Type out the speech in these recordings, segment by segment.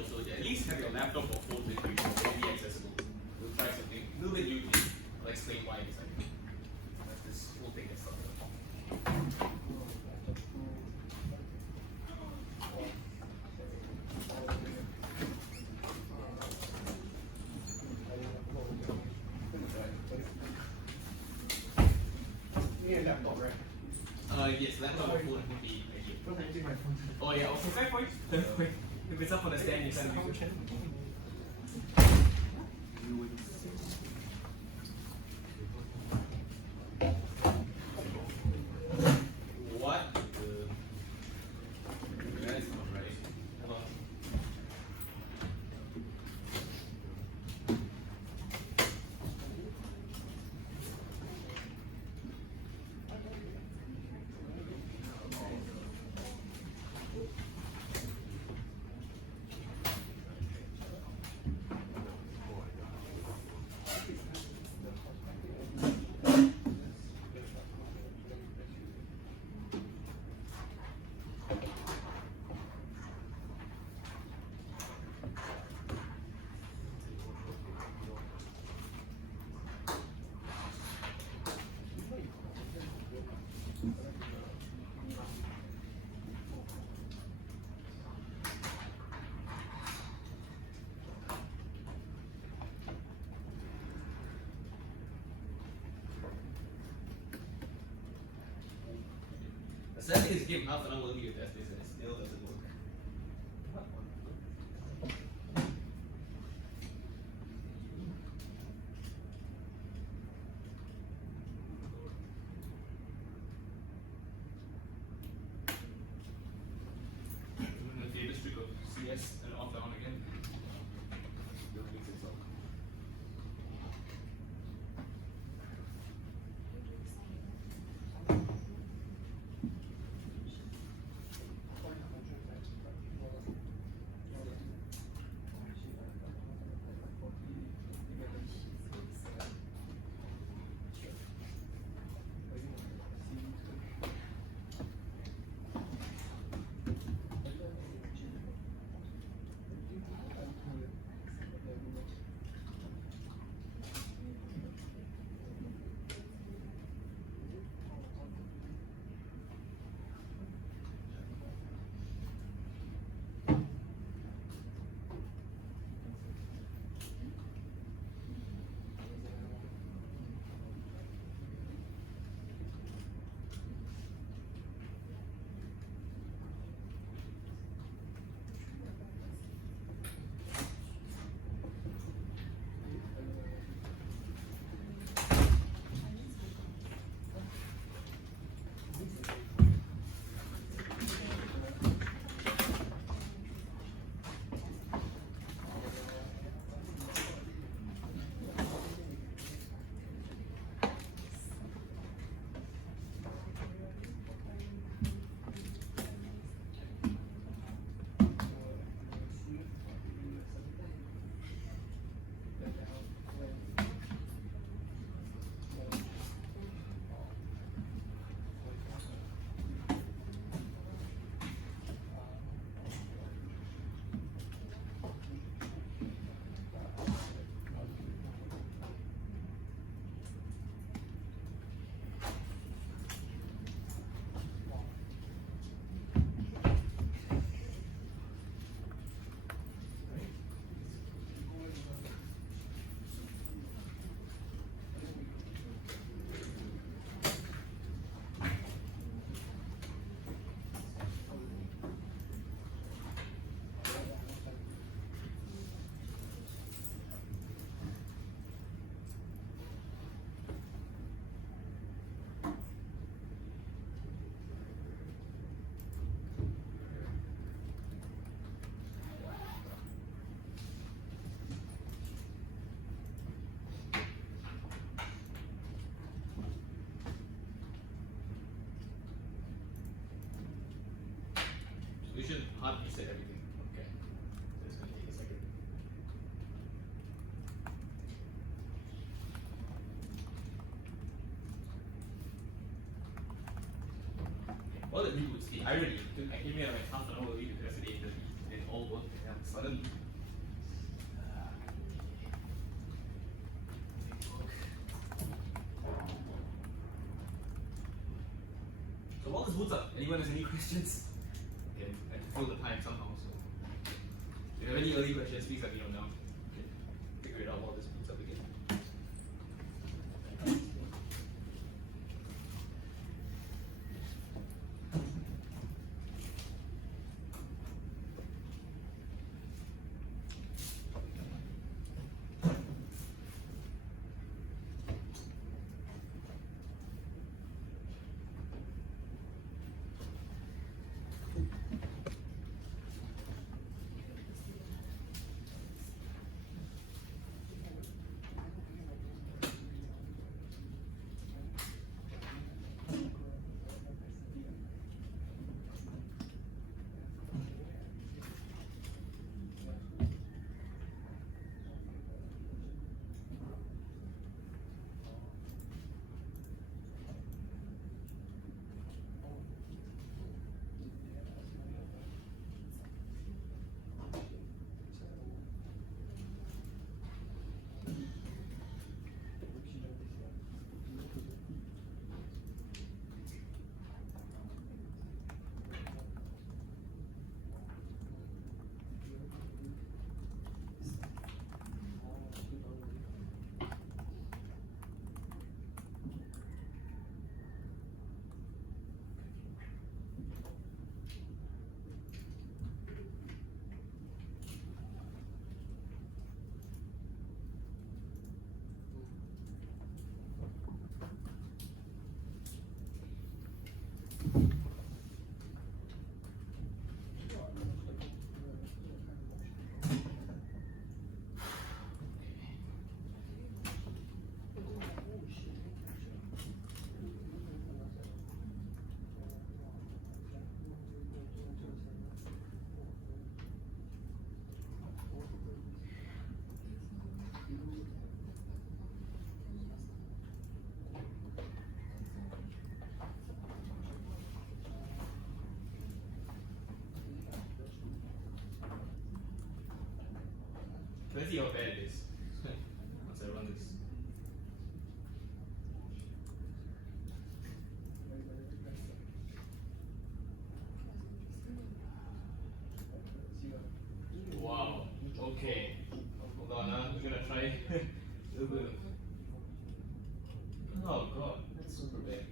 virtual, so at least have your laptop or phone with you, really accessible. We'll try something a little bit new today. I'll explain why it's like that's this whole thing that's started. Laptop, right? Yes, laptop or phone would be ideal. Because I'm using my phone. Oh yeah, okay, fair point. If it's up on the stand, you can use it. What the? That is not right. Hold on. The sad thing is, give half an hour early to test this and it still doesn't work. The famous trick of CS and off down again. Still fix itself. We should hard reset everything. Okay. It's gonna take a second. All the reboot speed, I came here like half an hour early to test at 8:30. all work suddenly. So while this boots up, anyone has any questions? Okay, I have to fill the time somehow. So if you have any early questions, please let me know now. Okay, figure it out while this boots up again. Let's see how bad it is. Once I run this. Wow. Okay. Hold on, I'm gonna try a little bit of. Oh god, that's super bad.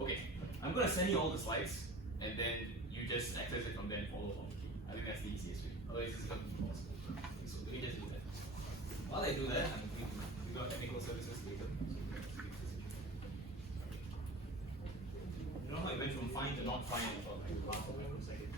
Okay, I'm gonna send you all the slides, and then you just access it from there and follow along. I think that's the easiest way. Otherwise, it's gonna be impossible. Okay, so let me just do that. While I do that, I'm going to figure out technical services later. You know how I went from fine to not fine in about like half a second.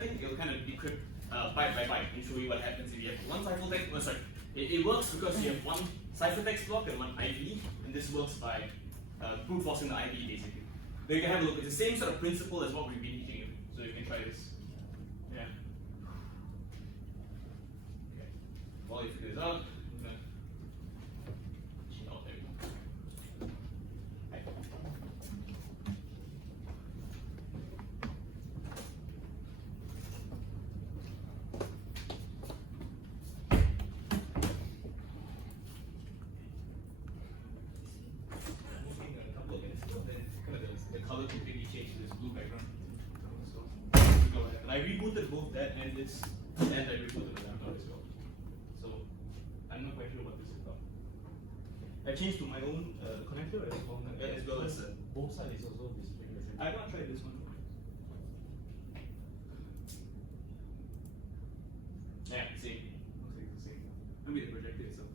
It'll kind of decrypt byte by byte and show you what happens if you have one ciphertext. Oh, sorry, it works because you have one ciphertext block and one IP, and this works by brute forcing the IP basically. Then you can have a look. It's the same sort of principle as what we've been teaching you. So you can try this. Yeah. Okay. While you figure this out, I'm gonna. Oh, there we go. Hi. I rebooted both that and this, and I rebooted the laptop as well. So I'm not quite sure what this is about. I changed to my own connector as well as both sides is also displaying the same. I've not tried this one. Yeah, same. Looks like the same. Maybe the projector itself.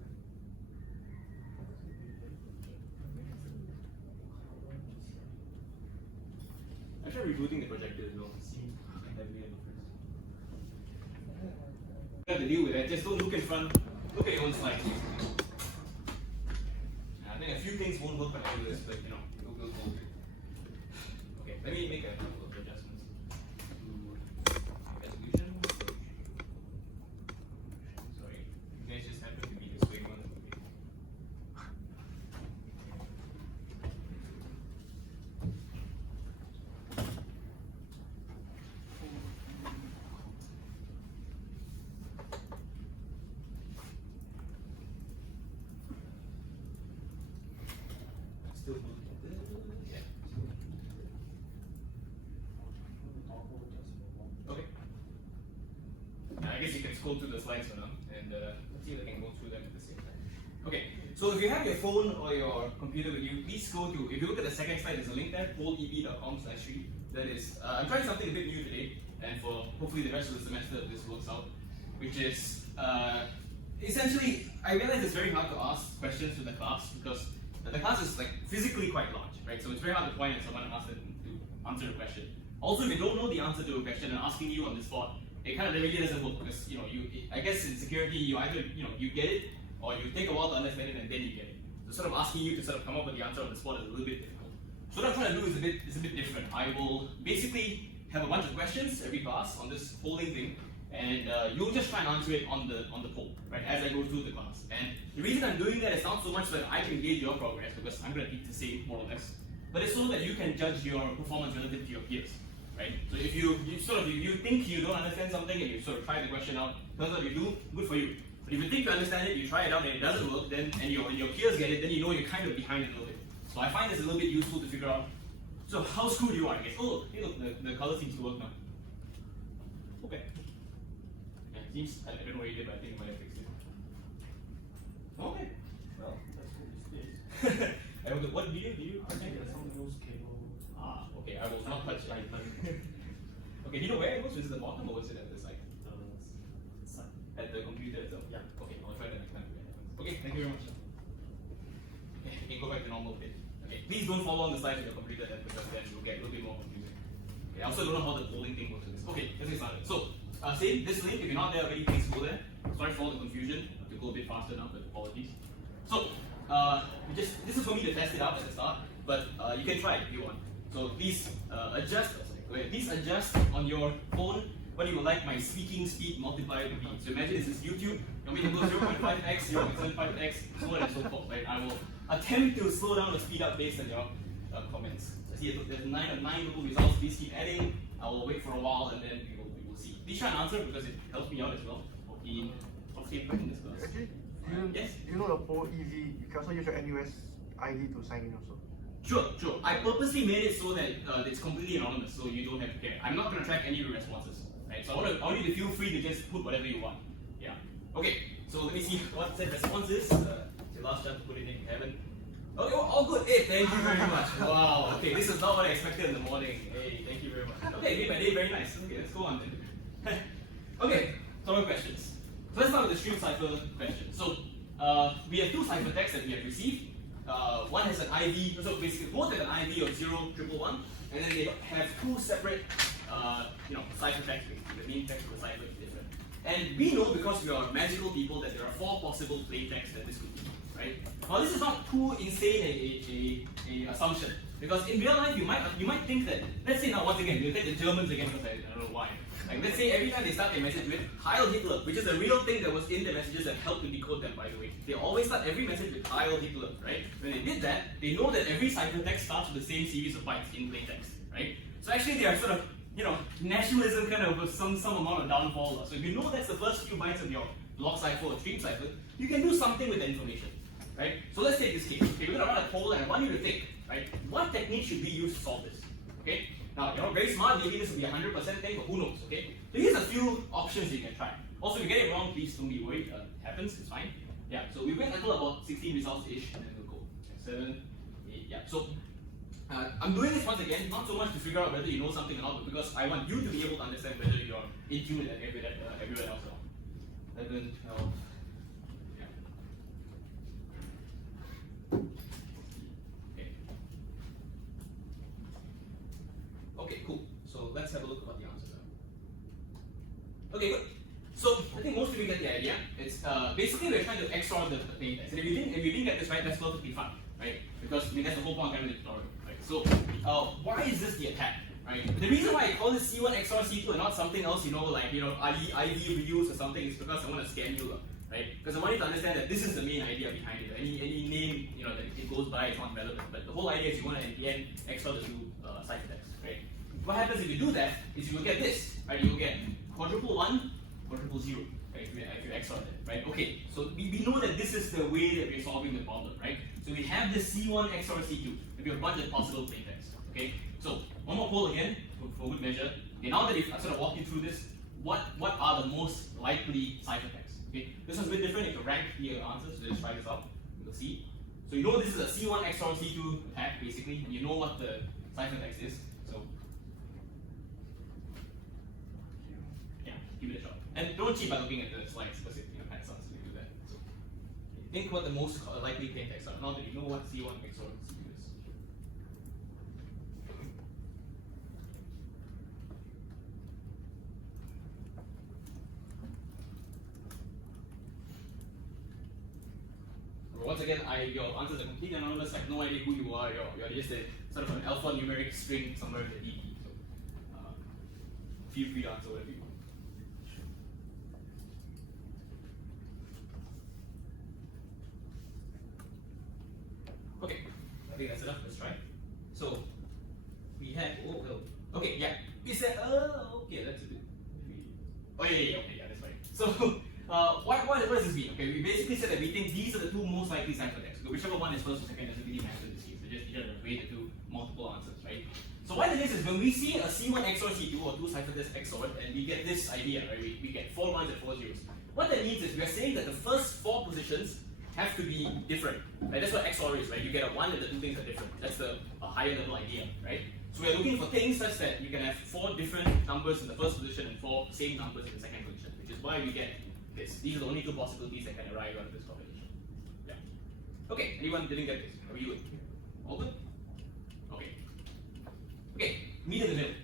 I tried rebooting the projector as well. See if there's any difference. You have to deal with that. Just don't look in front. Look at your own slides. I think a few things won't work when I do this, but you know, we'll go through. Okay, let me make a couple of adjustments to resolution. Sorry, you guys just happen to be the swing one. Still yeah. Okay. I guess you can scroll through the slides for now, and let's see if I can go through them at the same time. Okay, so if you have your phone or your computer with you, please go to, if you look at the second slide, there's a link there, poleb.com/3. That is, I'm trying something a bit new today, and for hopefully the rest of the semester this works out, which is, essentially, I realize it's very hard to ask questions to the class because the class is like physically quite large, right? So it's very hard to point at someone and ask them to answer a question. Also, if they don't know the answer to a question and asking you on the spot, it kind of really doesn't work because I guess in security you either you get it or you take a while to understand it and then you get it. So sort of asking you to sort of come up with the answer on the spot is a little bit difficult. So what I'm trying to do is a bit different. I will basically have a bunch of questions every class on this polling thing, and you'll just try and answer it on the poll, right, as I go through the class. And the reason I'm doing that is not so much that I can gauge your progress, because I'm going to teach the same, more or less, but it's so that you can judge your performance relative to your peers, right? So if you think you don't understand something and you sort of try the question out, turns out you do, good for you. But if you think you understand it, you try it out and it doesn't work, then and your peers get it, then you know you're kind of behind a little bit. So I find this a little bit useful to figure out, so how screwed you are, I guess. Oh, hey look, the color seems to work now. Okay. Seems, I don't know what you did, but I think I might have fixed it. Okay. Well, That's what it is. what do you? I think there's some loose cable. Ah, okay, I will not touch it. Okay, do you know where it was? Was it the bottom or was it at the side? Side. At the computer itself? Yeah. Okay, I'll try that next time. Okay, thank you very much. Okay, you can go back to normal page. Okay, please don't follow on the slides with your computer then, because then you'll get a little bit more confusing. Okay, I also don't know how the polling thing works in this. Okay, let's get started. So, same, this link, if you're not there already, please go there. Sorry for all the confusion. I have to go a bit faster now, but apologies. So, this is for me to test it out at the start, but you can try it if you want. So please please adjust on your phone what you would like my speaking speed multiplier to be. So imagine this is YouTube. You want me to go 0.5x, 0.75x, so on and so forth. Right? I will attempt to slow down or speed up based on your comments. So see, there's 9 of 9 little results. Please keep adding. I will wait for a while and then we will see. Please try and answer because it helps me out as well. In this class. Actually, Yes? you know the Pro EV, you can also use your NUS ID to sign in also. Sure. I purposely made it so that it's completely anonymous, so you don't have to care. I'm not going to track any of your responses, right? So I want you to feel free to just put whatever you want. Yeah. Okay. So let me see what said responses. Your last chance to put it in. You haven't. Okay. All good. Hey, thank you very much. Wow. Okay. This is not what I expected in the morning. Hey, thank you very much. Okay. Made my day very nice. Okay. Let's go on then. Okay. Some questions. So let's start with the stream cipher question. So we have 2 ciphertexts that we have received. One has an IV, so basically both have an IV of 01111, and then they have 2 separate, ciphertexts. The main text of the cipher is different. And we know, because we are magical people, that there are 4 possible plain texts that this could be, right? Now this is not too insane a assumption, because in real life you might think that, let's say now once again, we'll take the Germans again, because I don't know why. Like let's say every time they start their message with Heil Hitler, which is a real thing that was in the messages that helped to decode them, by the way. They always start every message with Heil Hitler, right? When they did that, they know that every ciphertext starts with the same series of bytes in plain text, right? So actually they are sort of, nationalism kind of some amount of downfall. So if you know that's the first few bytes of your block cipher or stream cipher, you can do something with the information, right? So let's take this case. Okay, we're gonna run a poll and I want you to think, right? What technique should we use to solve this? Okay? Now, you're very smart, maybe this will be a 100% thing, but who knows, okay? So here's a few options you can try. Also, if you get it wrong, please don't be worried. It happens, it's fine. Yeah, so we wait until about 16 results-ish, and then we'll go. 7, 8, yeah. So, I'm doing this once again, not so much to figure out whether you know something or not, but because I want you to be able to understand whether you're in tune with everyone else or not. 11, 12, yeah. Okay, cool. So let's have a look at what the answers are. Okay, good. So I think most of you get the idea. It's basically we're trying to XOR the plain text. And if you didn't get this right, that's perfectly fine, right? Because I mean that's the whole point of the tutorial, right? So why is this the attack, right? The reason why I call this C1 XOR C2 and not something else, like ID reuse or something, is because I want to scam you, right? Because I want you to understand that this is the main idea behind it. Any name that it goes by is not relevant, but the whole idea is you want to in the end XOR the two ciphertexts, right? What happens if you do that is you will get this, right? You will get quadruple 1, quadruple 0, right? If you XOR it, right? Okay, so we know that this is the way that we're solving the problem, right? So we have this C1 XOR C2. Maybe a bunch of possible plain text, okay? So one more poll again for good measure. Okay, now that I've sort of walked you through this, what are the most likely ciphertexts? Okay, this one's a bit different. If you rank the answers, so let's try this out. You'll see. So you know this is a C1 XOR C2 attack basically, and you know what the ciphertext is. So yeah, give it a shot. And don't cheat by looking at the slides because it kind of sucks if you do that. So think what the most likely plain text are. Now that you know what C1 XOR C2 is. Once again, your answers are completely anonymous. I have no idea who you are. You're just a sort of an alphanumeric string somewhere in the DB. So feel free to answer whatever you want. Okay, I think that's enough. Let's try. So we have okay, yeah. We said okay, that's a bit. Oh yeah, okay, yeah, that's right. So what does this mean? Okay, we basically said that we think these are the two most likely ciphertexts. So whichever one is first or second doesn't really matter in this case. We just needed a way to do multiple answers, right? So what it is when we see a C1 XOR C2 or two ciphertexts XOR and we get this idea, right? We get 4 1s and 4 zeros. What that means is we are saying that the first 4 positions have to be different, right? That's what XOR is, right? You get a 1 and the two things are different. That's the higher level idea, right? So we're looking for things such that you can have 4 different numbers in the first position and 4 same numbers in the second position, which is why we get this. These are the only 2 possibilities that can arrive out of this combination. Yeah. Okay, anyone didn't get this? Are you good? All good? Okay. Okay, meet in the middle.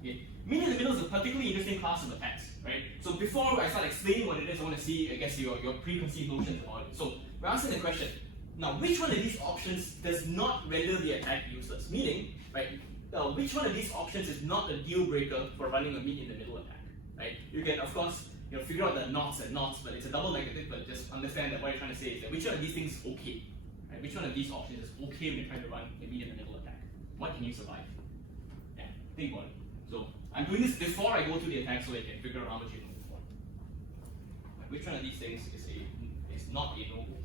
Okay. Meet in the middle is a particularly interesting class of attacks, right? So before I start explaining what it is, I want to see, I guess, your preconceived notions about it. So we're asking the question, now which one of these options does not render the attack useless? Meaning, right, which one of these options is not a deal breaker for running a meet in the middle attack, right? You can, of course, figure out the knots and knots, but it's a double negative, but just understand that what you're trying to say is that which one of these things is okay, right? Which one of these options is okay when you're trying to run a meet in the middle attack? What can you survive? Yeah, think about it. So I'm doing this before I go to the attack so that you can figure out how much you know before. Like which one of these things is not a no-go?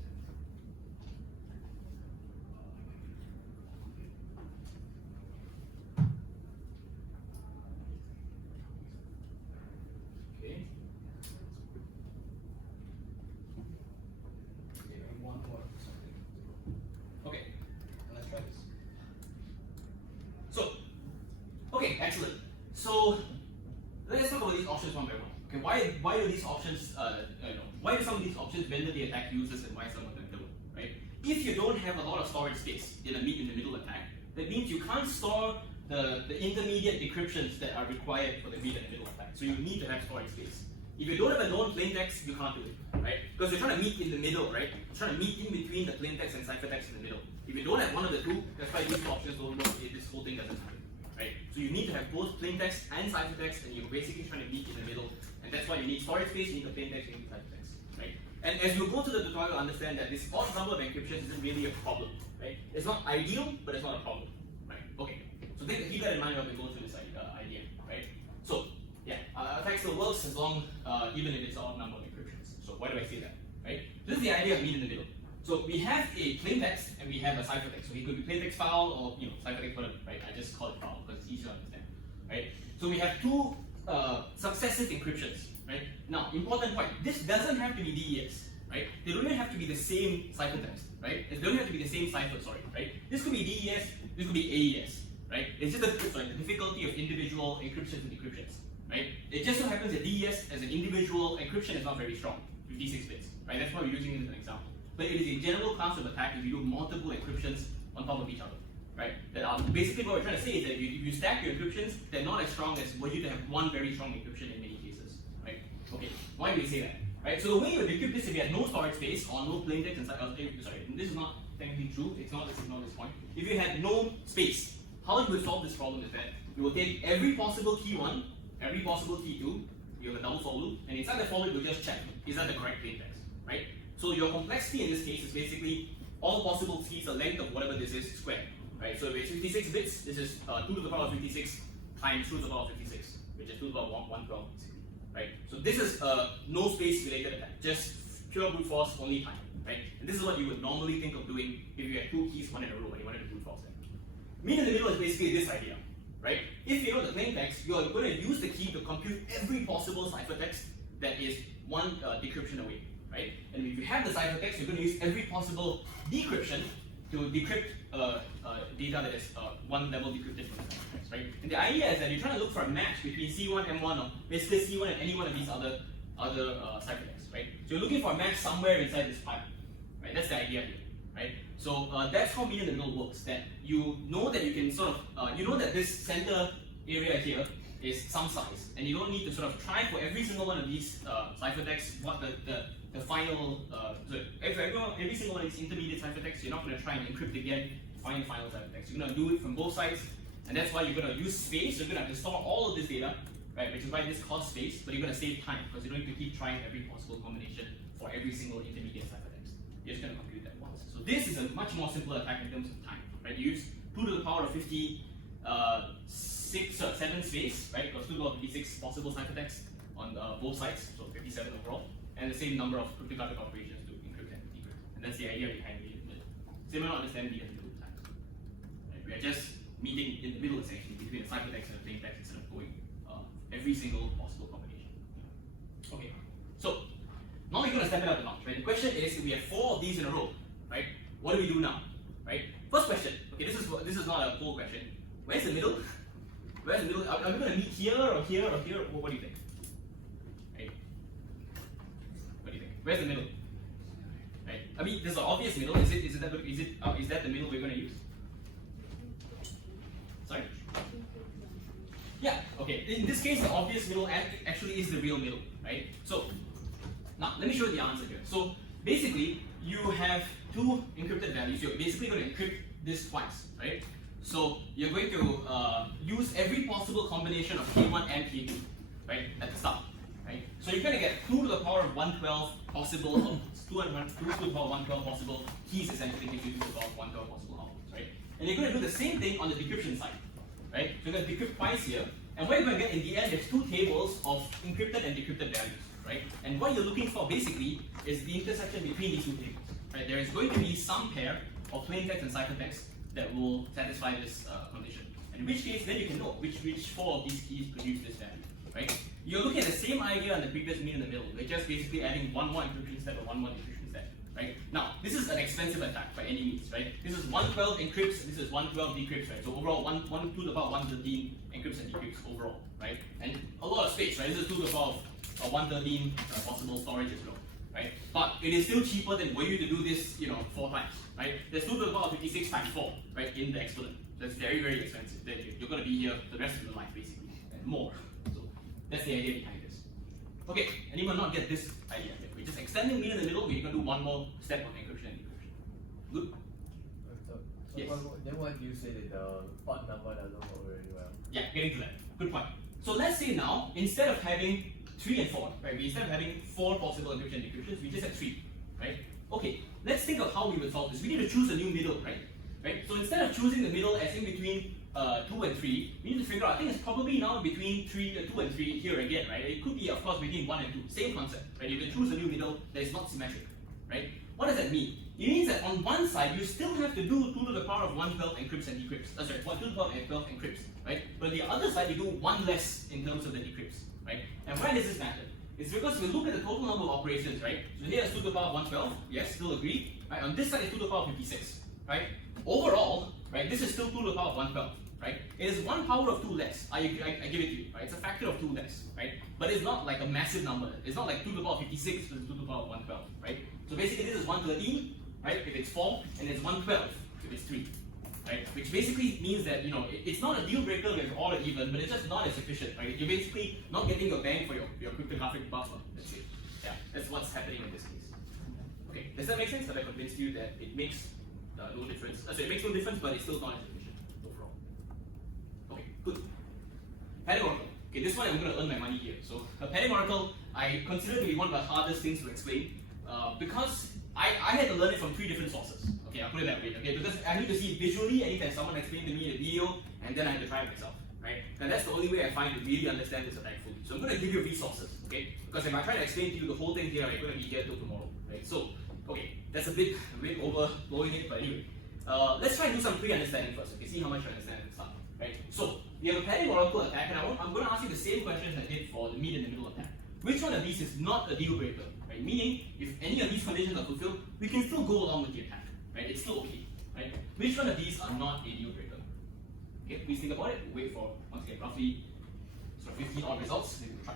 Okay, excellent. So let's talk about these options one by one. Okay, why do these options why do some of these options render the attack useless and why some of them don't, right? If you don't have a lot of storage space in a meet in the middle attack, that means you can't store the intermediate decryptions that are required for the meet in the middle attack. So you need to have storage space. If you don't have a known plaintext, you can't do it, right? Because you're trying to meet in the middle, right? You're trying to meet in between the plaintext and ciphertext in the middle. If you don't have one of the two, that's why these options don't work. This whole thing doesn't happen. Right? So you need to have both plaintext and ciphertext, and you're basically trying to meet in the middle, and that's why you need storage space, you need the plaintext, you need the ciphertext, right? And as you go to the tutorial, understand that this odd number of encryptions isn't really a problem, right? It's not ideal, but it's not a problem, right? Okay, so keep that in mind when we go through this idea, right? So yeah, attack still works as long, even if it's an odd number of encryptions. So why do I say that, right? This is the idea of meet in the middle. So we have a plaintext and we have a ciphertext. So it could be plaintext file or ciphertext whatever, right? I just call it file because it's easier to understand. right? So we have two successive encryptions, right? Now, important point, this doesn't have to be DES, right? They don't even have to be the same ciphertext, right? They don't have to be the same cipher, sorry, right? This could be DES, this could be AES, right? It's just the difficulty of individual encryptions and decryptions, right? It just so happens that DES as an individual encryption is not very strong, 56 bits, right? That's why we're using it as an example. But it is a general class of attack if you do multiple encryptions on top of each other, right? That basically what we're trying to say is that if you stack your encryptions, they're not as strong as were you to have one very strong encryption in many cases, right? Okay, why do we say that? Right, so the way you would decrypt this if you had no storage space or no plain text inside, sorry, this is not technically true, let's ignore this point. If you had no space, how you would solve this problem is that you will take every possible key 1, every possible key 2, you have a double for loop, and inside the for loop you just check, is that the correct plain text, right? So your complexity in this case is basically all possible keys, the length of whatever this is squared, right? So if it's 56 bits, this is 2 to the power of 56 times 2 to the power of 56, which is 2 to the power of 112, right? So this is a no space related attack, just pure brute force, only time, right? And this is what you would normally think of doing if you had 2 keys, 1 in a row, and you wanted to brute force them. Mean in the middle is basically this idea, right? If you know the plain text, you are going to use the key to compute every possible ciphertext that is one decryption away, right? And if you have the ciphertext, you're going to use every possible decryption to decrypt data that is one level decrypted from the ciphertext, right? And the idea is that you're trying to look for a match between C1, M1, or basically C1 and any one of these other ciphertexts, right? So you're looking for a match somewhere inside this pipe, right? That's the idea here, right? So that's how mean in the middle works. That you know that you can sort of you know that this center area here is some size, and you don't need to sort of try for every single one of these ciphertexts what the final so every single one of these intermediate ciphertexts. You're not going to try and encrypt again to find final ciphertext. You're going to do it from both sides, and that's why you're going to use space. You're going to have to store all of this data, right? Which is why this costs space, but you're going to save time because you don't need to keep trying every possible combination for every single intermediate ciphertext. You're just going to compute that once. So this is a much more simple attack in terms of time, right? You use 2 to the power of 7 space, right? Because 2 to the power of 56 possible ciphertexts on both sides, so 57 overall, and the same number of cryptographic operations to encrypt and decrypt. And that's the idea behind meeting in the middle. Similar understanding the middle times. Right? We are just meeting in the middle essentially between the ciphertext and the plain text instead of going every single possible combination. Okay, so now we're going to step it up a notch, right? The question is, if we have 4 of these in a row, right? What do we do now, right? First question. Okay, this is not a poll question. Where's the middle? Where's the middle? Are we going to meet here or here or here? What do you think? Right? What do you think? Where's the middle? Right? I mean, there's an obvious middle. Is that the middle we're going to use? Sorry. Yeah. Okay. In this case, the obvious middle actually is the real middle, right? So now let me show you the answer here. So basically, you have 2 encrypted values. You're basically going to encrypt this twice, right? So you're going to use every possible combination of K1 and K2, right, at the start, right? So you're going to get 2 to the power of 112 possible, 2 to the power of 112 possible keys essentially gives you 2 to the power of 112 possible outputs, right? And you're going to do the same thing on the decryption side, right? So you're going to decrypt twice here, and what you're going to get in the end is 2 tables of encrypted and decrypted values, right? And what you're looking for basically is the intersection between these 2 tables, right? There is going to be some pair of plain text and ciphertext that will satisfy this condition. And in which case, then you can know which 4 of these keys produce this value, right? You're looking at the same idea on the previous mean in the middle. We're just basically adding one more encryption step or one more decryption step, right? Now, this is an expensive attack by any means, right? This is 112 encrypts, this is 112 decrypts, right? So overall, 1 to the power of 113 encrypts and decrypts overall, right? And a lot of space, right? This is 2 to the power of 113 possible storage as well, right? But it is still cheaper than were you to do this, 4 times, right? There's 2 to the power of 56 times 4, right, in the exponent. That's very, very expensive. You're going to be here the rest of your life, basically, and more. So that's the idea behind this. Okay, anyone not get this idea? We're just extending mean in the middle. We're going to do one more step of encryption and decryption. Good? Yes. Then why do you say that the part number doesn't work very well? Yeah, getting to that. Good point. So let's say now, instead of having 3 and 4, right? Instead of having 4 possible encryption and decryptions, we just have 3, right? Okay, let's think of how we would solve this. We need to choose a new middle, right? So instead of choosing the middle as in between 2 and 3, we need to figure out, I think it's probably now between 2 and 3 here again, right? It could be, of course, between 1 and 2. Same concept, right? You can choose a new middle that is not symmetric, right? What does that mean? It means that on one side, you still have to do 2 to the power of 112 encrypts and decrypts. Sorry, 2 to the power of 12 encrypts, right? But the other side, you do one less in terms of the decrypts, right? And why does this matter? It's because we look at the total number of operations, right? So here is 2 to the power of 112, yes, still agree, right? On this side is 2 to the power of 56, right? Overall, right, this is still 2 to the power of 112, right? It is 1 power of 2 less, I give it to you, right? It's a factor of 2 less, right? But it's not like a massive number. It's not like 2 to the power of 56 versus 2 to the power of 112, right? So basically this is 113, right, if it's 4, and it's 112 if it's 3, right? Which basically means that, you know, it's not a deal breaker with all or even, but it's just not as efficient, right? You're basically not getting your bang for your cryptographic buffer, let's say. Yeah, that's what's happening in this case. Okay, does that make sense? Have I convinced you that it makes no difference? So it makes no difference, but it's still not as efficient overall. Okay, good. Padding oracle. Okay, this one I'm going to earn my money here. So a padding oracle, I consider to be one of the hardest things to explain because I had to learn it from 3 different sources. Okay, I'll put it that way. Okay, because I need to see it visually, I need to have someone explain to me in a video, and then I have to try it myself. Right? And that's the only way I find to really understand this attack fully. So I'm going to give you resources. Okay, because if I try to explain to you the whole thing here, I'm going to be here till tomorrow. Right? So okay, that's a bit overblowing it, but anyway, let's try and do some pre-understanding first. Okay, see how much you understand and stuff. Right? So we have a padding oracle attack, and I'm going to ask you the same questions I did for the meet in the middle attack. Which one of these is not a deal breaker? Right? Meaning, if any of these conditions are fulfilled, we can still go along with the attack. Right? It's still okay. Right? Which one of these are not a deal breaker? Okay, please think about it. We'll wait for once again roughly sort of 15 odd results. Then we'll try.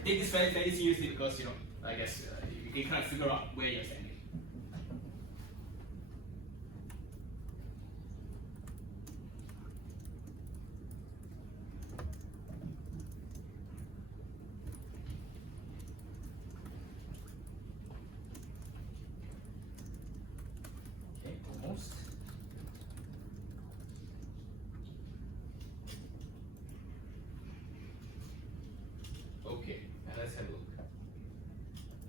Okay, take this very seriously because I guess you can kind of figure out where you're standing. Okay, almost. Okay, and let's have a look.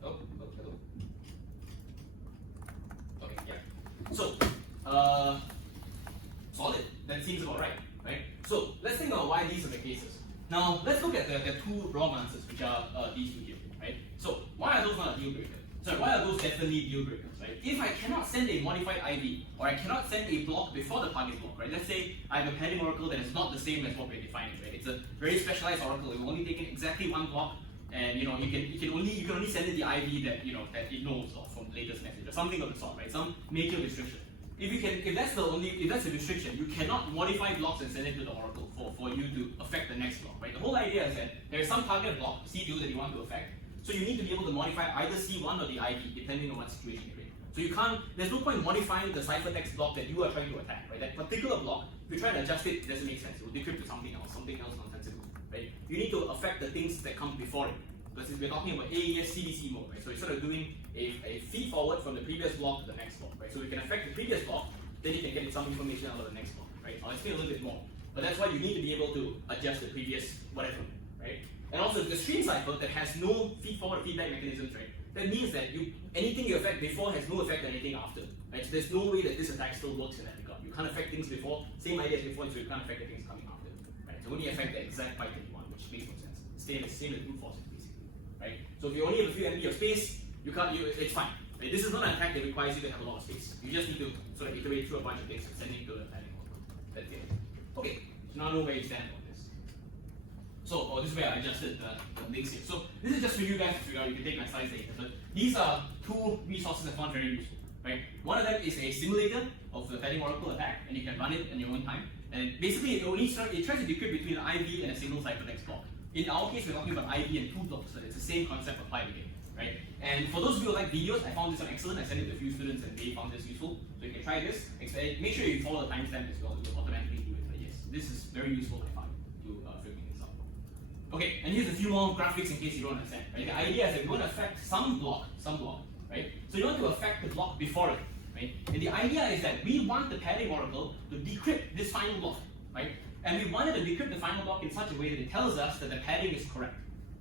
Oh, hello. Okay, yeah. So, solid. That seems about right? So, let's think about why these are the cases. Now, let's look at the 2 wrong answers, which are these 2 here, right? So, why are those not a deal breaker? Sorry, why are those definitely deal breakers, right? If I cannot send a modified IV, or I cannot send a block before the target block, right? Let's say I have a padding oracle that is not the same as what we're defining, right? It's a very specialized oracle. It will only take in exactly 1 block, and you can only send it the IV that that it knows of from the latest message or something of the sort, right? Some major restriction. If that's the restriction, you cannot modify blocks and send it to the oracle for you to affect the next block, right? The whole idea is that there is some target block, C2, that you want to affect. So you need to be able to modify either C1 or the IV depending on what situation you're in. So you can't, there's no point modifying the ciphertext block that you are trying to attack, right? That particular block, if you try to adjust it, it doesn't make sense. It will decrypt to something else nonsensical, right? You need to affect the things that come before it. Because we're talking about AES CDC mode, right? So you're sort of doing a feed forward from the previous block to the next block, right? So we can affect the previous block, then you can get some information out of the next block, right? I'll explain a little bit more. But that's why you need to be able to adjust the previous whatever, right? And also the stream cipher that has no feed forward feedback mechanisms, right? That means that anything you affect before has no effect on anything after, right? So there's no way that this attack still works in that regard. You can't affect things before, same idea as before, so you can't affect the things coming after, right? So only affect the exact byte that you want, which makes no sense. Same as brute force, basically, right? So if you only have a few MB of space, it's fine. Right? This is not an attack that requires you to have a lot of space. You just need to sort of iterate through a bunch of things and send it to the padding oracle. That's it. Okay, so now I know where you stand on this. So, this is where I adjusted the links here. So, this is just for you guys to figure out. You can take my slides later. But these are 2 resources I found very useful. Right? One of them is a simulator of the padding oracle attack, and you can run it in your own time. And basically, it tries to decrypt between an IV and a single ciphertext block. In our case, we're talking about IV and 2 blocks, so it's the same concept applied again. Right? And for those of you who like videos, I found this one excellent. I sent it to a few students and they found this useful. So you can try this. Make sure you follow the timestamp as well. It will automatically do it. But yes, this is very useful, I found, to figuring this out. Okay, and here's a few more graphics in case you don't understand. Right? The idea is that you want to affect some block, right? So you want to affect the block before it, right? And the idea is that we want the padding oracle to decrypt this final block, right? And we wanted to decrypt the final block in such a way that it tells us that the padding is correct,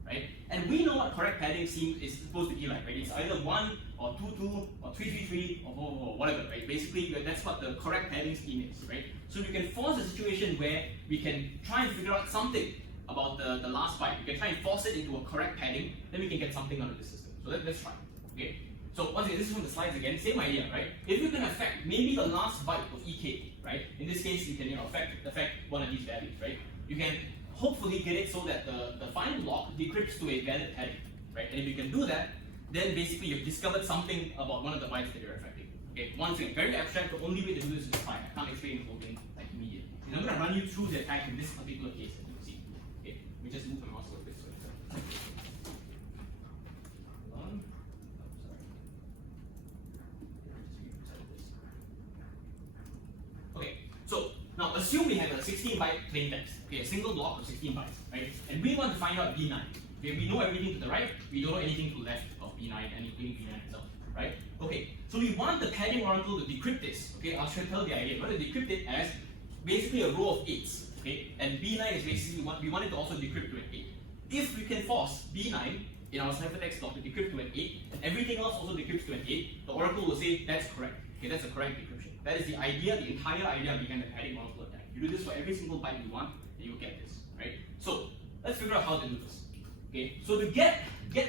right? And we know what correct padding is supposed to be like, right? It's either 1 or 2, 2 or 3, 3, 3 or whatever, right? Basically, that's what the correct padding scheme is, right? So we can force a situation where we can try and figure out something about the last byte. We can try and force it into a correct padding, then we can get something out of the system. So let's try, okay? So once again, this is from the slides again, same idea, right? If you can affect maybe the last byte of EK, right? In this case, you can affect one of these values, right? You can hopefully get it so that the final block decrypts to a valid heading, right? And if you can do that, then basically you've discovered something about one of the bytes that you're affecting. Okay, once again, very abstract. The only way to do this is to try. I can't explain the whole thing like immediately. And I'm going to run you through the attack in this particular case that you see. Okay, we just move the mouse a little bit so it's okay, so now assume we have a 16-byte plain text, okay, a single block of 16 bytes, right? And we want to find out B9. Okay, we know everything to the right, we don't know anything to the left of B9 and including B9 itself, right? Okay, so we want the padding oracle to decrypt this. Okay, I'll tell the idea. We want to decrypt it as basically a row of 8s. Okay, and B9 is basically we want it to also decrypt to an 8. If we can force B9 in our ciphertext block to decrypt to an 8, and everything else also decrypts to an 8, the oracle will say that's correct. Okay, that's a correct decryption. That is the idea, the entire idea behind the padding oracle attack. You do this for every single byte you want, and you'll get this, right? So let's figure out how to do this. Okay, so to get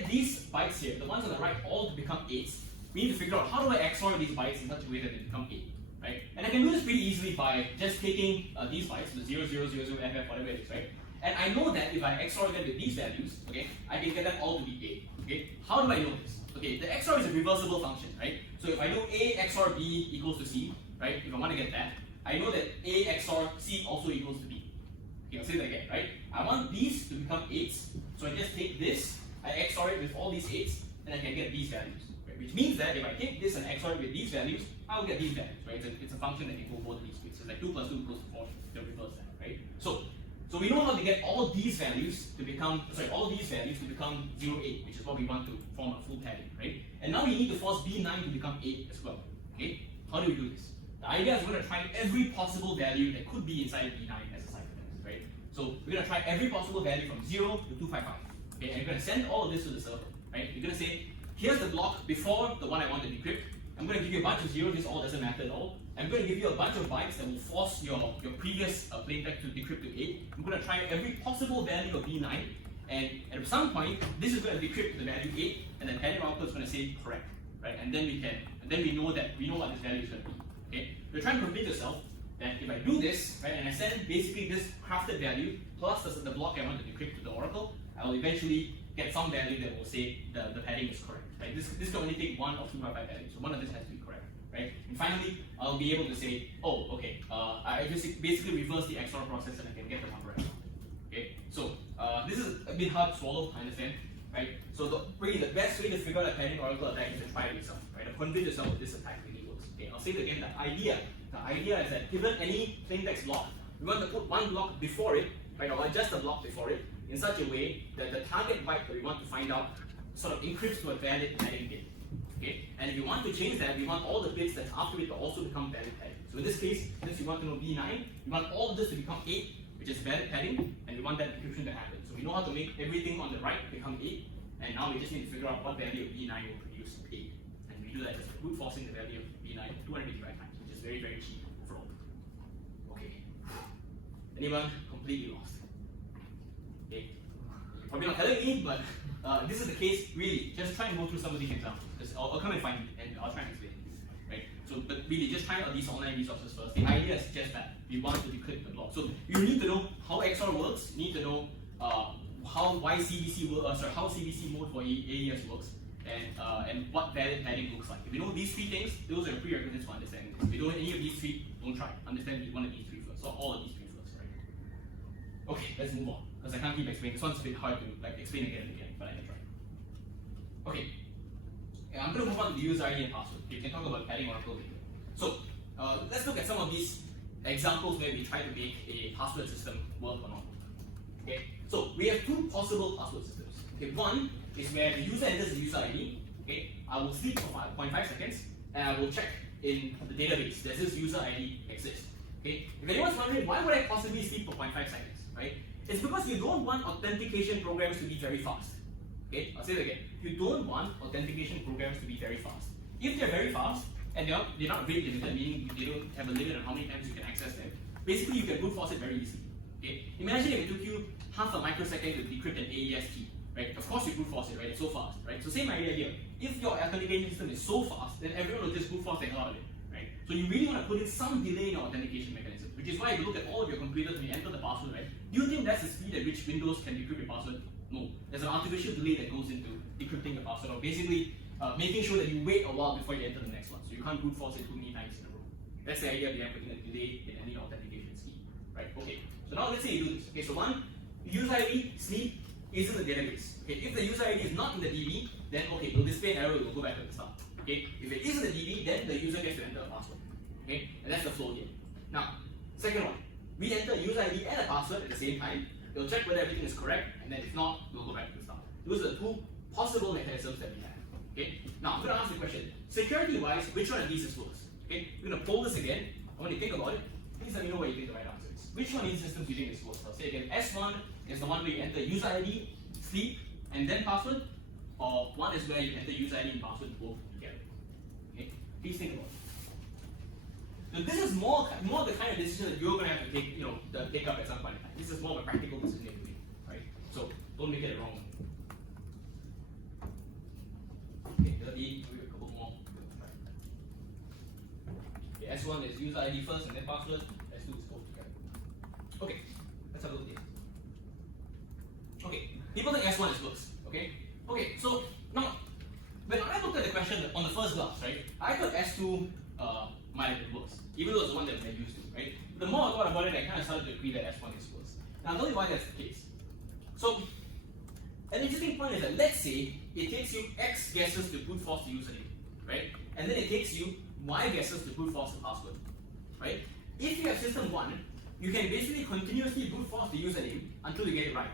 these bytes here, the ones on the right, all to become 8s, we need to figure out how do I XOR these bytes in such a way that they become 8, right? And I can do this pretty easily by just taking these bytes, the 0, 0, 0, 0, FF, whatever it is, right? And I know that if I XOR them with these values, okay, I can get them all to be 8, okay? How do I know this? Okay, the XOR is a reversible function, right? So if I know A XOR B equals to C, right? If I want to get that, I know that A XOR C also equals to B. Okay, I'll say that again, right? I want these to become 8s, so I just take this, I XOR it with all these 8s, and I can get these values. Right? Which means that if I take this and XOR it with these values, I'll get these values, right? It's a function that can go both these ways. So it's like 2 plus 2 equals 4, they'll reverse that, right? So we know how to get all these values to become, all these values to become 0, 8, which is what we want to form a full padding, right? And now we need to force B9 to become 8 as well, okay? How do we do this? The idea is we're going to try every possible value that could be inside B9 as a ciphertext, right? So we're going to try every possible value from 0 to 255, okay? And we're going to send all of this to the server, right? We're going to say, here's the block before the one I want to decrypt. I'm going to give you a bunch of zeros, this all doesn't matter at all. I'm going to give you a bunch of bytes that will force your previous plaintext to decrypt to 8. I'm going to try every possible value of B9, and at some point, this is going to decrypt to the value 8, and then padding oracle is going to say correct, right? And then we know what this value is going to be. Okay? You're trying to convince yourself that if I do this, right, and I send basically this crafted value plus the block I want to decrypt to the oracle, I will eventually get some value that will say the padding is correct. Right? This can only take one of 255 values, so one of this has to be correct. Right? And finally, I'll be able to say, oh, okay, I just basically reverse the XOR process and I can get the number I want. Okay, so this is a bit hard to swallow, I understand, right? So the best way to figure out a padding oracle attack is to try it yourself, right? To convince yourself that this attack really works. Okay, I'll say it again. The idea is that given any plaintext block, we want to put one block before it, right, or adjust the block before it in such a way that the target byte that we want to find out sort of encrypts to a valid padding bit. Okay? And if you want to change that, we want all the bits that's after it to also become valid padding. So in this case, since you want to know B9, we want all of this to become 8, which is valid padding, and we want that decryption to happen. So we know how to make everything on the right become 8, and now we just need to figure out what value of B9 will produce 8. And we do that just by brute forcing the value of B9 285 times, which is very, very cheap overall. Okay. Anyone completely lost? Okay. You're probably not telling me, but this is the case, really. Just try and go through some of these examples. I'll come and find you, and I'll try and explain it. Right? So, but really, just try out these online resources first. The idea is just that we want to decrypt the block. So you need to know how XOR works. You need to know why CBC works, or how CBC mode for AES works, and what valid padding looks like. If you know these 3 things, those are the prerequisites for understanding this. If you don't know any of these 3, don't try. Understand one of these 3 first, or all of these 3 first, right? Okay, let's move on, because I can't keep explaining. This one's a bit hard to explain again and again, but I can try. Okay. I'm going to move on to the user ID and password. You can talk about padding oracle later. So let's look at some of these examples where we try to make a password system work or not. Okay, so we have 2 possible password systems. Okay, one is where the user enters the user ID. Okay, I will sleep for 0.5 seconds, and I will check in the database. Does this user ID exist? Okay, if anyone's wondering why would I possibly sleep for 0.5 seconds, right? It's because you don't want authentication programs to be very fast. Okay, I'll say it again. You don't want authentication programs to be very fast. If they're very fast and they're not rate limited, meaning they don't have a limit on how many times you can access them, basically you can brute force it very easily. Okay, imagine if it took you half a microsecond to decrypt an AES key. right? Of course you brute force it, right? It's so fast, right? So same idea here. If your authentication system is so fast, then everyone will just brute force the hell out of it, right? So you really want to put in some delay in your authentication mechanism, which is why if you look at all of your computers when you enter the password, right? Do you think that's the speed at which Windows can decrypt your password? No. There's an artificial delay that goes into decrypting your password, or basically making sure that you wait a while before you enter the next one. So you can't brute force it too many times in a row. That's the idea behind putting a delay in any authentication scheme, right? Okay. So now let's say you do this. Okay. So one, user ID sleep is in the database. Okay. If the user ID is not in the DB, then okay, it will display an error. It will go back to the start. Okay. If it is in the DB, then the user gets to enter a password. Okay. And that's the flow here. Now, second one, we enter user ID and a password at the same time. We'll check whether everything is correct, and then if not, we'll go back to the start. Those are the two possible mechanisms that we have. Okay. Now I'm going to ask the question: security-wise, which one of these is worse? Okay. We're going to poll this again. I want you to think about it. Please let me know what you think the right answer is. Which one of these systems do you think is worse? I'll say again: S1 is the one where you enter user ID, sleep, and then password, or one is where you enter user ID and password both together. Okay. Please think about it. So this is more the kind of decision that you're going to have to take, take up at some point in time. This is more of a practical decision to make, right? So don't make it a wrong one. Okay, there'll be maybe a couple more. Okay, S1 is user ID first and then password. S2 is both together. Okay, let's have a look at this. Okay, people think S1 is worse. Okay, so now when I looked at the question on the first glance, right, I thought S2 might have been worse, even though it's the one that we're used to, right? But the more I thought about it, I kind of started to agree that S1 is worse. Now I'll tell you why that's the case. So an interesting point is that let's say it takes you X guesses to brute force the username, right? And then it takes you Y guesses to brute force the password, right? If you have system 1, you can basically continuously brute force the username until you get it right.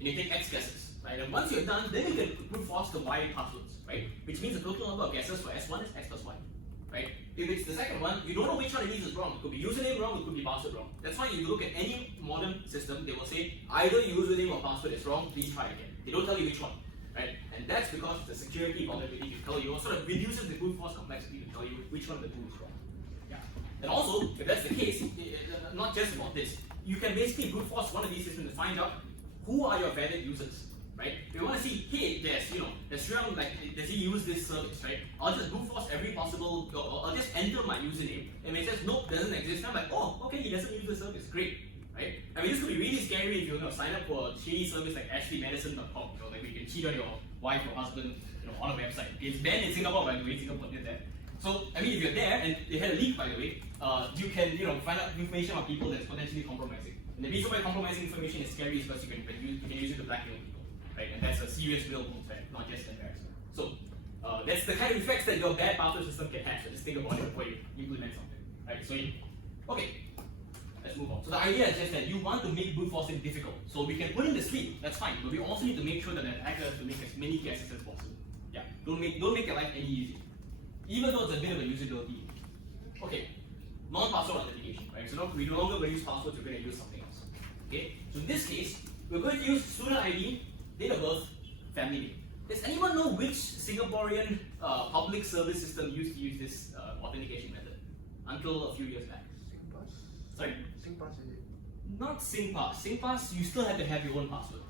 And you take X guesses, right? And once you're done, then you can brute force the Y passwords, right? Which means the total number of guesses for S1 is X plus Y, right? If it's the second one, you don't know which one of these is wrong. It could be username wrong, it could be password wrong. That's why you look at any modern system, they will say either username or password is wrong, please try again. They don't tell you which one, right? And that's because the security vulnerability to tell you, or sort of reduces the brute force complexity to tell you which one of the two is wrong. Yeah. And also, if that's the case, not just about this, you can basically brute force one of these systems to find out who are your valid users, right? If you want to see, hey, there's Sriram, like, does he use this service, right? I'll just brute force every possible, or I'll just enter my username, and when it says nope, doesn't exist, I'm like, oh, okay, he doesn't use the service, great, right? I mean, this could be really scary if you sign up for a shady service like ashleymedicine.com, like where you can cheat on your wife or husband, on a website. It's banned in Singapore, by the way. Singapore did that. So, I mean, if you're there, and they had a leak, by the way, you can, find out information on people that's potentially compromising. And the reason why compromising information is scary is because you can use it to blackmail people, right? And that's a serious real world threat, not just embarrassment. So, that's the kind of effects that your bad password system can have. So just think about it before you implement something, right? So, okay. Let's move on. So the idea is just that you want to make brute forcing difficult. So we can put in the sleep, that's fine, but we also need to make sure that the attacker has to make as many guesses as possible. Yeah, don't make your life any easier. Even though it's a bit of a usability. Okay, non-password authentication, right? So now we no longer going to use passwords, we're going to use something else. Okay, so in this case, we're going to use student ID, date of birth, family name. Does anyone know which Singaporean public service system used to use this authentication method until a few years back? Sorry? SingPass is it? Not SingPass. SingPass, you still have to have your own password.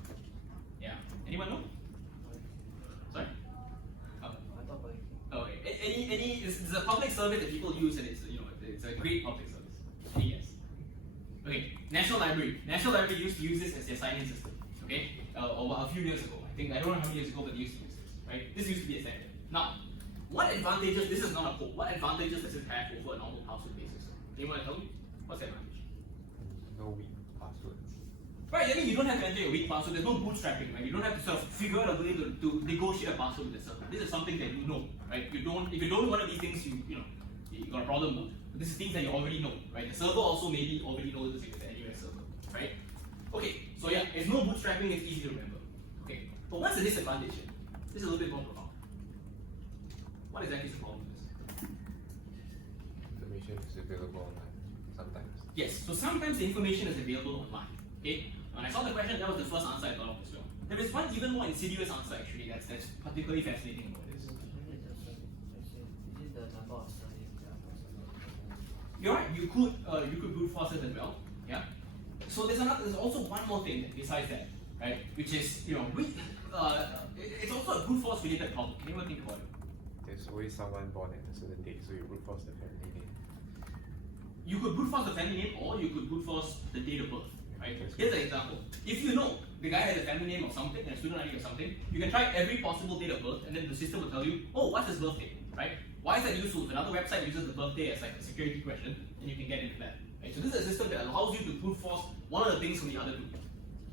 Yeah. Anyone know? Sorry? Oh. I thought like Okay. It's a public service that people use, and it's a great public service. Any guess? Okay. National Library. National Library used to use this as their sign-in system. Okay. A few years ago. I don't know how many years ago, but they used to use this. Right. This used to be a standard. Now, what advantages? This is not a poll. What advantages does it have over a normal password-based system? Anyone tell me? What's the advantage? No weak passwords. Right, I mean, you don't have to enter your weak password. There's no bootstrapping, right? You don't have to sort of figure out a way to negotiate a password with the server. This is something that you know, right? If you don't know one of these things, you got a problem with. But this is things that you already know, right? The server also maybe already knows this if it's an NUS server, right? Okay, so yeah, there's no bootstrapping. It's easy to remember. Okay, but what's the disadvantage here? This is a little bit more profound. What exactly is the problem with this? Information is available online sometimes. Yes, so sometimes the information is available online. Okay, when I saw the question, that was the first answer I thought of as well. There is one even more insidious answer actually that's particularly fascinating about this. Is it the number of surnames that are possible? You're right, you could brute force it as well. Yeah. So there's also one more thing besides that, right? Which is it's also a brute force related problem. Can anyone think about it? There's always someone born at a certain date, so you brute force the family name. You could brute force the family name, or you could brute force the date of birth. Right? That's Here's an example. If you know the guy has a family name of something and a student ID of something, you can try every possible date of birth, and then the system will tell you, oh, what's his birthday? Right? Why is that useful? If another website uses the birthday as like a security question, then you can get into that. Right? So this is a system that allows you to brute force one of the things from the other two.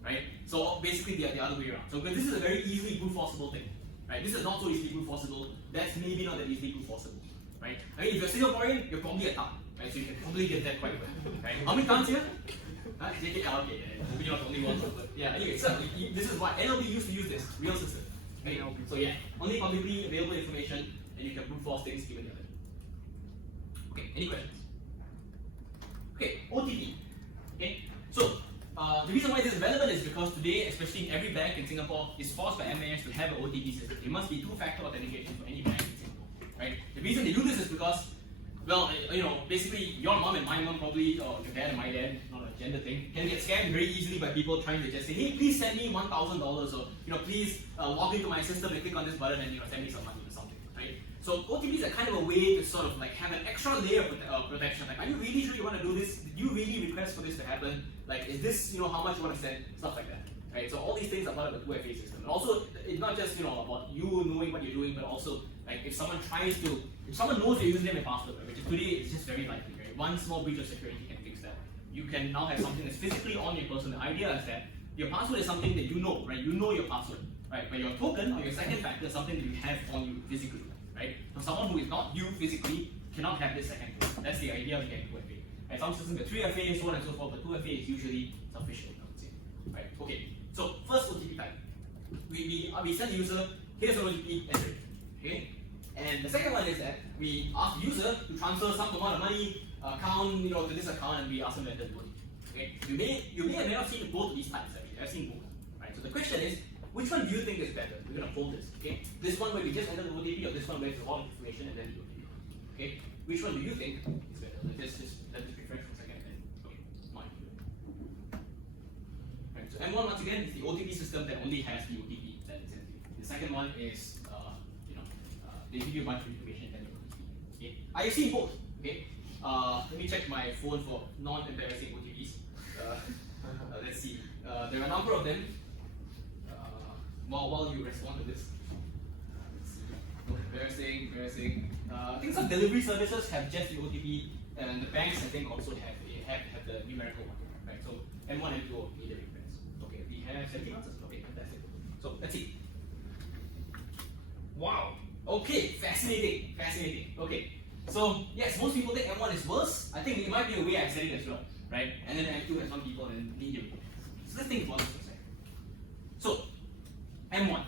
Right? So basically the other way around. So this is a very easily brute forceable thing. Right? This is not so easily brute forceable. That's maybe not that easily brute forceable. Right? I mean, if you're Singaporean, you're probably a town. Right? So you can probably get that quite well. Right? How many towns here? JK, okay, maybe not the only one, but yeah, anyway, so this is why NLB used to use this real system. Right? So yeah, only publicly available information, and you can brute force things given the other. Okay, any questions? Okay, OTP. Okay, so the reason why this is relevant is because today, especially in every bank in Singapore, is forced by MAS to have an OTP system. It must be two-factor authentication for any bank in Singapore. Right? The reason they do this is because, well, you know, basically your mom and my mom probably, or your dad and my dad, not a gender thing, can get scammed very easily by people trying to just say, hey, please send me $1,000, or you know, please log into my system and click on this button and send me some money or something, right? So OTPs are kind of a way to sort of like have an extra layer of protection. Like, are you really sure you want to do this? Did you really request for this to happen? Like, is this how much you want to send? Stuff like that. Right? So all these things are part of the 2FA system. And also, it's not just about you knowing what you're doing, but also like if someone knows your username and password, right, which is today is just very likely, right? One small breach of security can fix that. You can now have something that's physically on your person. The idea is that your password is something that you know, right? You know your password, right? But your token or your second factor is something that you have on you physically, right? So someone who is not you physically cannot have this second token. That's the idea of getting 2FA. Right? Some systems get 3FA, so on and so forth, but 2FA is usually sufficient, I would say. Right? Okay. So first OTP type. We send the user, here's an OTP, enter it. Okay? And the second one is that we ask the user to transfer some amount of money, account, to this account, and we ask them to enter the OTP. Okay? You may or may not see both of these types. I've seen both. Right? So the question is, which one do you think is better? We're gonna poll this. Okay? This one where we just enter the OTP, or this one where there's a lot of information and then the OTP. Okay? Which one do you think is better? Let this refresh for a second. Okay, mine. Right. So M1 once again is the OTP system that only has the OTP that it sends you. The second one is they give you a bunch of information and then the OTP. Okay? I've seen both. Okay? Let me check my phone for non-embarrassing OTPs. Let's see. There are a number of them. While you respond to this, let's see. No, embarrassing. I think some delivery services have just the OTP, and the banks I think also have the numerical one. Right? So M1 and 2 are either difference. Okay, we have 17 answers. Okay, fantastic. So let's see. Wow. Okay, fascinating. Okay, so yes, most people think M1 is worse. I think it might be a way I've said it as well, right? And then M2 has some people and medium. So let's think about this for a second. So M1.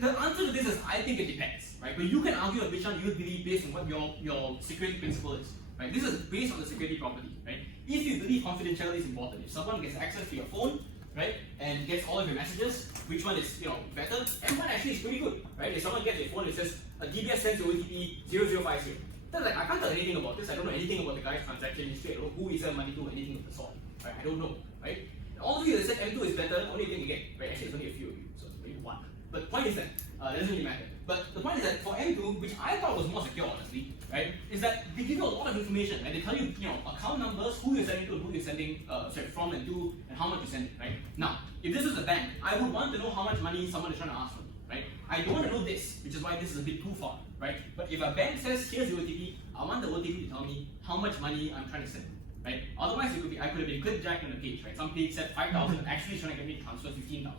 The answer to this is I think it depends, right? But you can argue on which one you believe based on what your security principle is, right? This is based on the security property, right? If you believe confidentiality is important, if someone gets access to your phone, right, and gets all of your messages, which one is better? M1 actually is pretty good, right? If someone gets your phone, it says a DBS sends your OTP 0050. Then like I can't tell anything about this. I don't know anything about the guy's transaction history. I don't know who he sent money to, anything of the sort. Right? I don't know, right? All of you that said M2 is better, only thing again, right? Actually, it's only a few of you, so maybe one. But the point is that that doesn't really matter. But the point is that for M2, which I thought was more secure, honestly, right, is that they give you a lot of information, and they tell you, account numbers, who you're sending to, who you're sending, from and to, and how much you're sending, right? Now, if this was a bank, I would want to know how much money someone is trying to ask from me, right? I don't want to know this, which is why this is a bit too far, right? But if a bank says, here's the OTP, I want the OTP to tell me how much money I'm trying to send, right? Otherwise, I could have been clickjacked on a page, right? Some page said 5,000, actually trying to get me to transfer 15,000,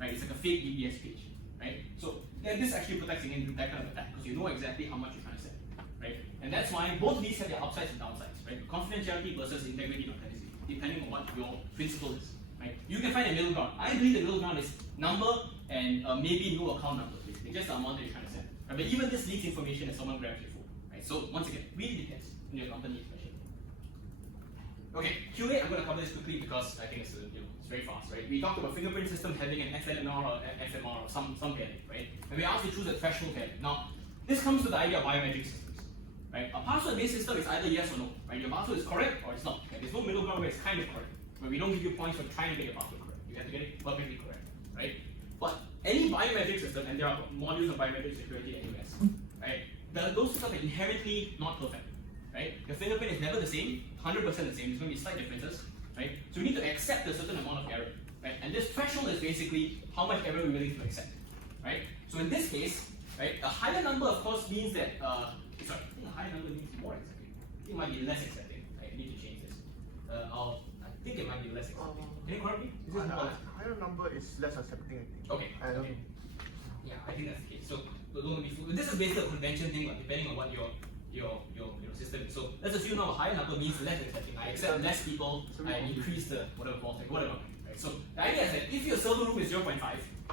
right? It's like a fake DBS page, right? So this actually protects against that kind of attack because you know exactly how much you're trying to send, right? And that's why both of these have their upsides and downsides, right? Confidentiality versus integrity and authenticity, depending on what your principle is, right? You can find a middle ground. I believe the middle ground is number and maybe no account number, basically, just the amount that you're trying to send. Right? But even this leaks information if someone grabs your phone, right? So once again, really depends on your company especially. Okay, QA, I'm going to cover this quickly because I think it's it's very fast, right? We talked about fingerprint system having an FNR or FMR or some value, right? And we asked to choose a threshold value. Now, this comes with the idea of biometric systems, right? A password-based system is either yes or no, right? Your password is correct or it's not. Okay? There's no middle ground where it's kind of correct, but we don't give you points for trying to get your password correct. You have to get it perfectly correct, right? But any biometric system, and there are modules of biometric security in AWS, right? Those systems are inherently not perfect, right? Your fingerprint is never the same, 100% the same. There's going to be slight differences, right? So you need to accept a certain amount of error, right? And this threshold is basically how much error we're willing to accept, right? So in this case, right, a higher number of course means that I think a higher number means more accepting. I think it might be less accepting. Right? I need to change this. I think it might be less accepting. Can you correct me? Is this more or less? Higher number is less accepting, I think. Okay. I don't Okay. know. Yeah, I think that's the case. So don't be fooled. This is basically a convention thing, like, depending on what your system is. So let's assume now a higher number means less accepting. I accept less people. I increase the whatever false like whatever. Right. So the idea is that if your server room is 0.5,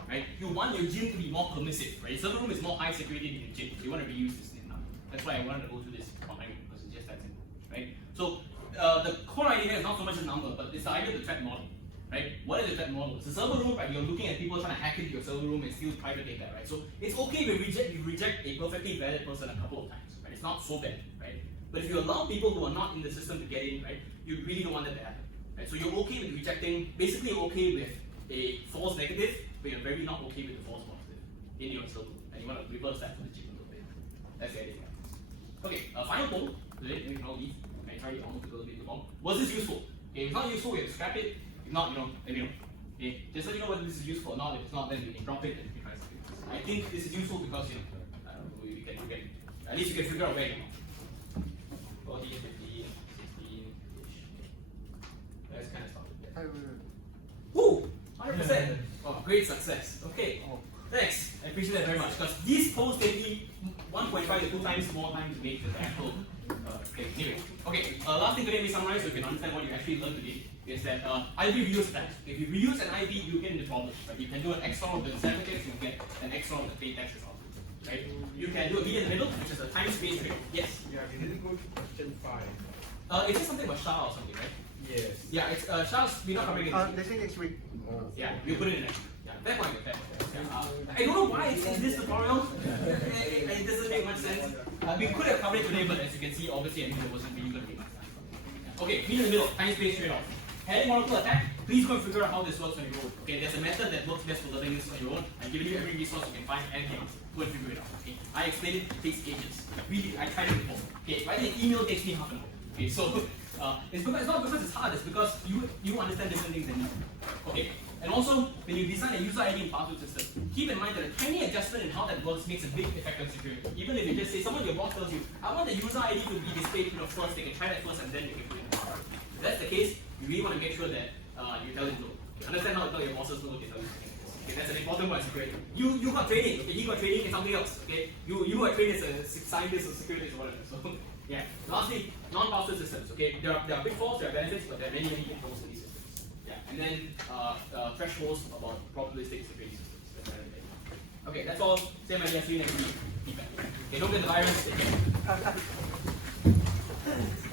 right, you want your gym to be more permissive. Right. Server room is more high security than your gym. So you want to reuse this thing now. That's why I wanted to go through this online because it's just that simple. Right. So the core idea is not so much a number, but it's the idea of the threat model. Right? What is the threat model? It's a server room, right? You're looking at people trying to hack into your server room and steal private data, right? So it's okay if you reject a perfectly valid person a couple of times, right? It's not so bad, right? But if you allow people who are not in the system to get in, right, you really don't want that to happen. Right? So you're okay with rejecting, basically you're okay with a false negative, but you're very not okay with the false positive in your server room. And you want to reverse that for the chip a little bit. That's the idea. Okay, final poll. Today, we can all leave. I tried it almost a little bit too long. Was this useful? Okay, if not useful, we have to scrap it. If not, let me know. Okay, just let me know whether this is useful or not. If it's not, then we can drop it and we try something else. I think this is useful because we can at least you can figure out where you're 40, 50, 16-ish. Let's kind of stop it there. Woo! 100%! Oh, great success. Okay. Thanks. I appreciate that very much because these polls can be 1.5 to 2 times more time to make than the actual thing. Anyway, okay. Last thing today we summarize so you can understand what you actually learned today is that IV reuse attacks. If you reuse an IV, you get into problems. Right? You can do an XOR of the certificates, you get an XOR of the plain text result. Right? You can do a mean in the middle, which is a time space trade. Yes. Yeah, we didn't go to question 5. It's just something about SHA or something, right? Yes. Yeah, it's SHA's we're not covering it. They say next week. Yeah, we put it in next week. Yeah, fair point. Yeah. I don't know why it's in this tutorial. It doesn't make much sense. We could have covered it today, but as you can see, obviously, I think there wasn't really going to be much time. Okay, mean in the middle, time space trade off. Heading molecule attack, please go and figure out how this works on your own. Okay, there's a method that works best for learning this on your own. I'm giving you every resource you can find and chaos. Go and figure it out. Okay, I explained it, it takes ages. Really, I tried it before. Okay, writing an email takes me half an hour. Okay, so it's not because it's hard, it's because you understand different things than me. Okay, and also when you design a user ID and password system, keep in mind that a tiny adjustment in how that works makes a big effect on security. Even if you just say someone your boss tells you, I want the user ID to be displayed first, they can try that first and then they can put it in. If that's the case, you really want to make sure that you tell them no. Okay, understand how to tell your bosses no, they tell you something. Okay, that's an important point of security. You got training, okay, he got training in something else. Okay, you got trained as a scientist or security or whatever. So yeah. Lastly, non-password systems. Okay, there are pitfalls, there are benefits, but there are many pitfalls to these systems. Yeah, and then thresholds about probabilistic security systems. That's everything. Okay, that's all. Same idea. See you next week. Feedback. Okay, don't get the virus. Take care.